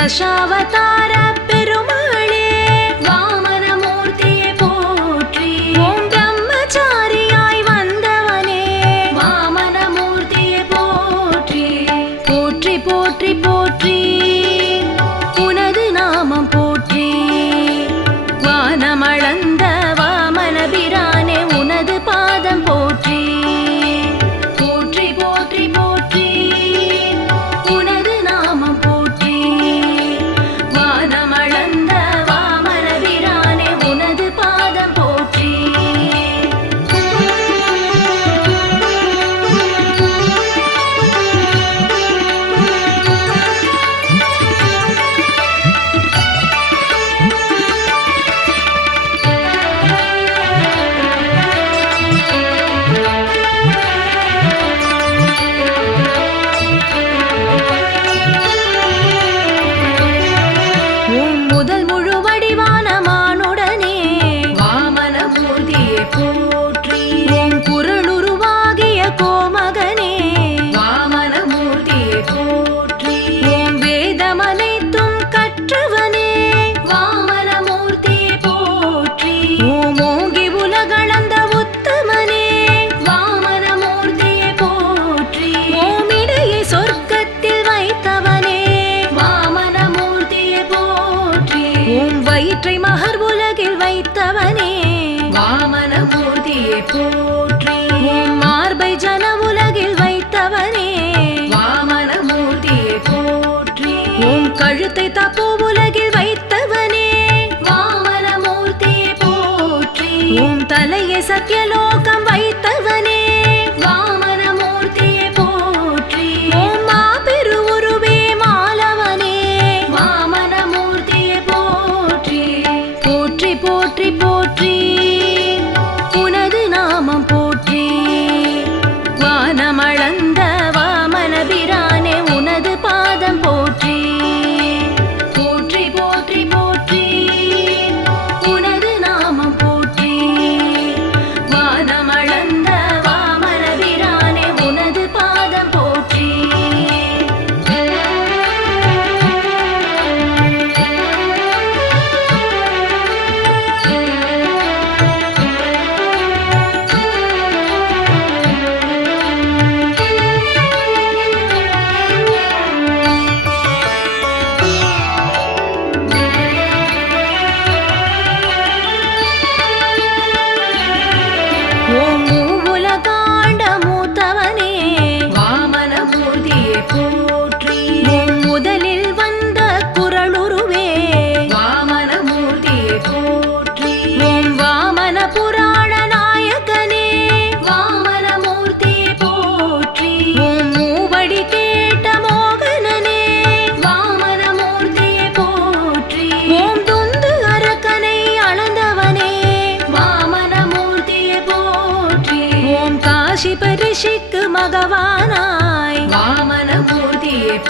Dashavatar es aquel ojo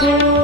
Thank you.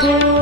Thank you.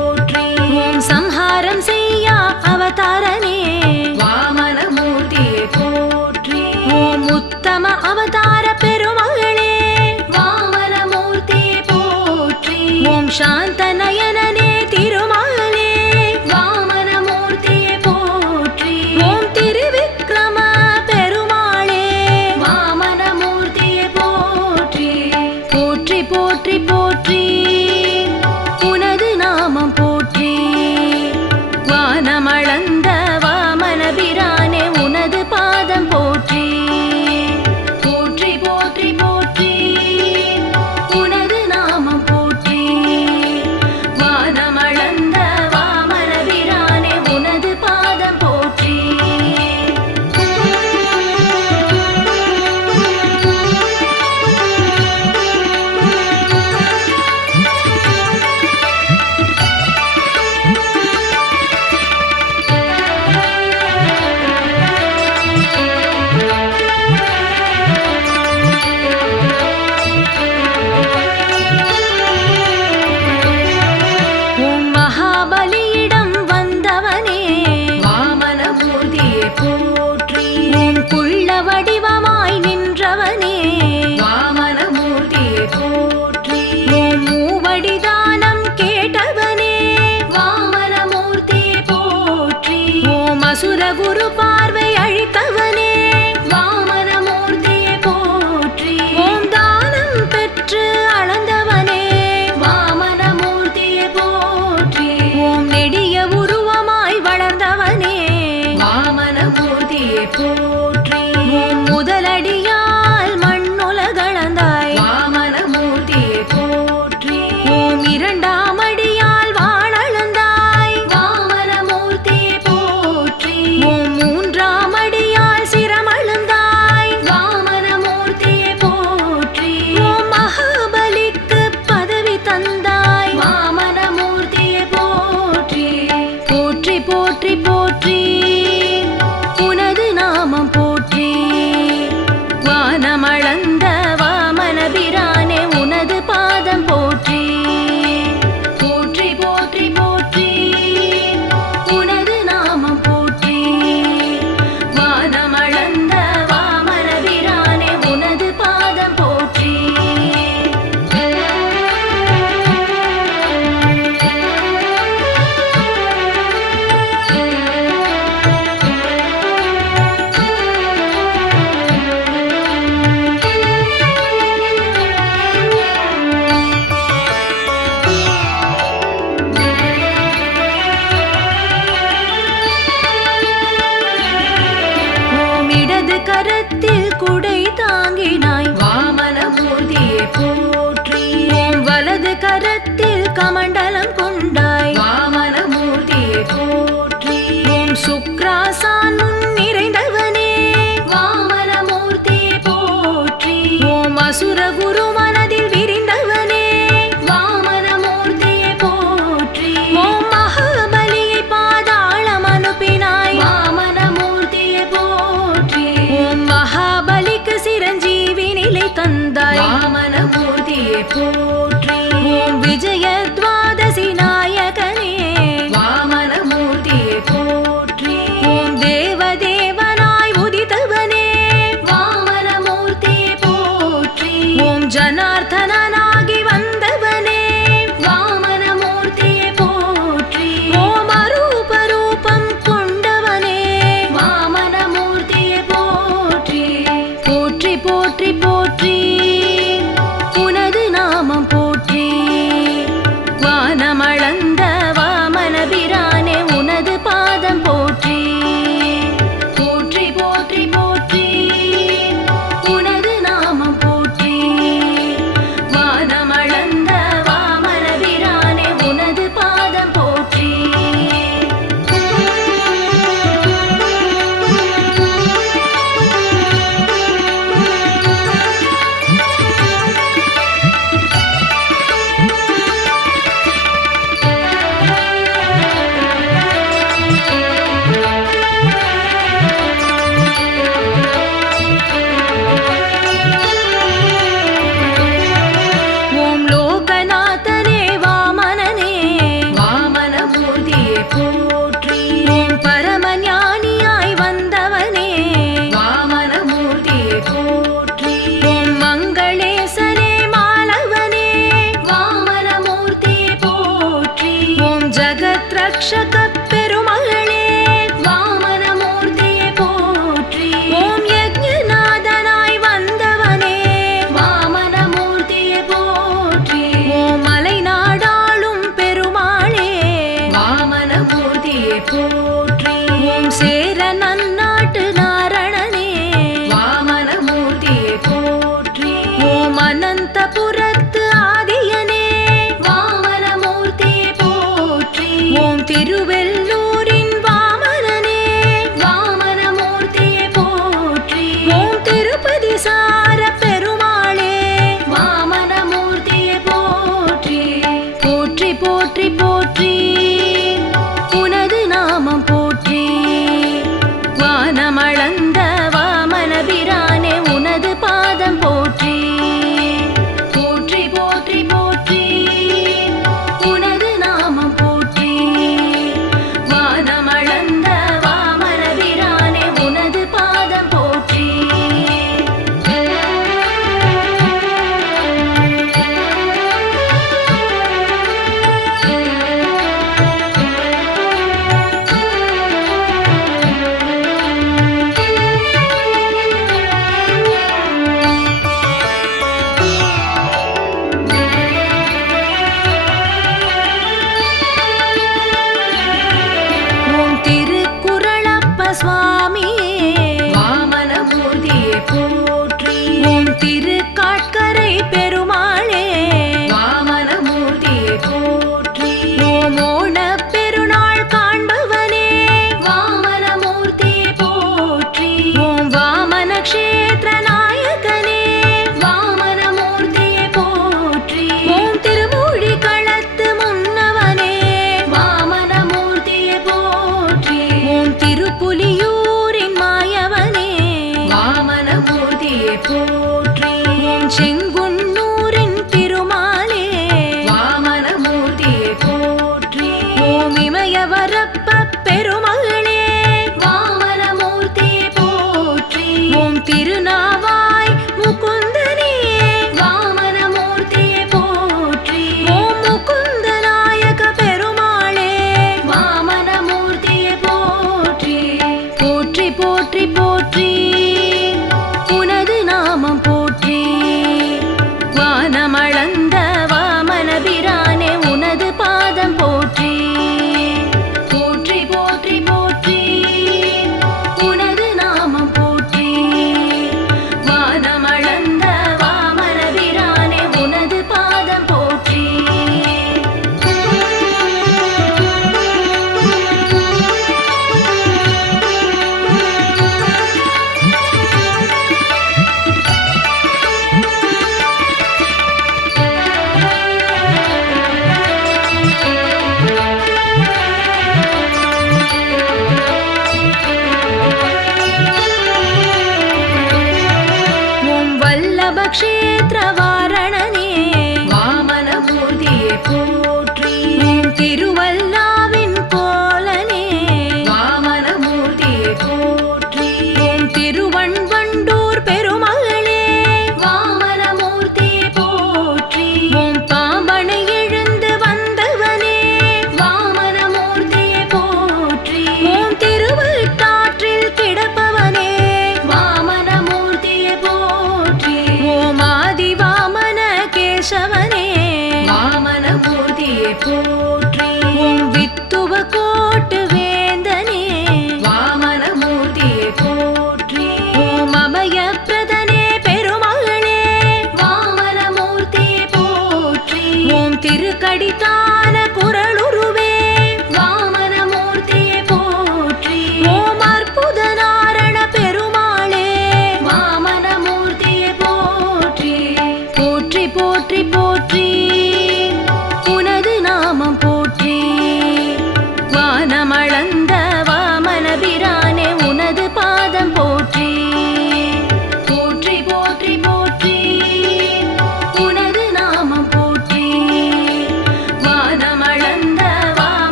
ಸಾಕ್ಷಾತ್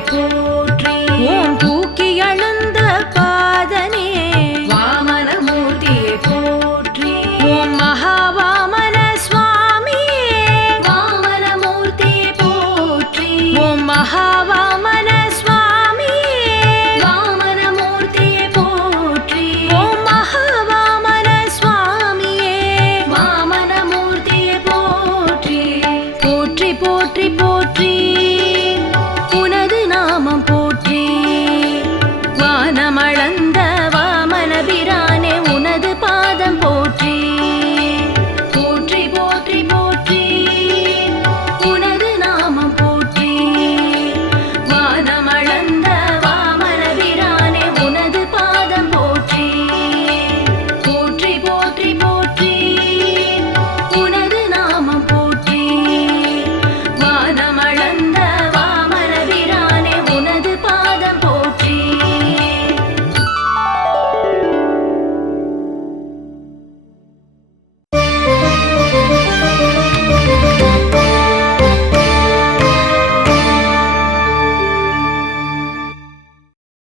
people.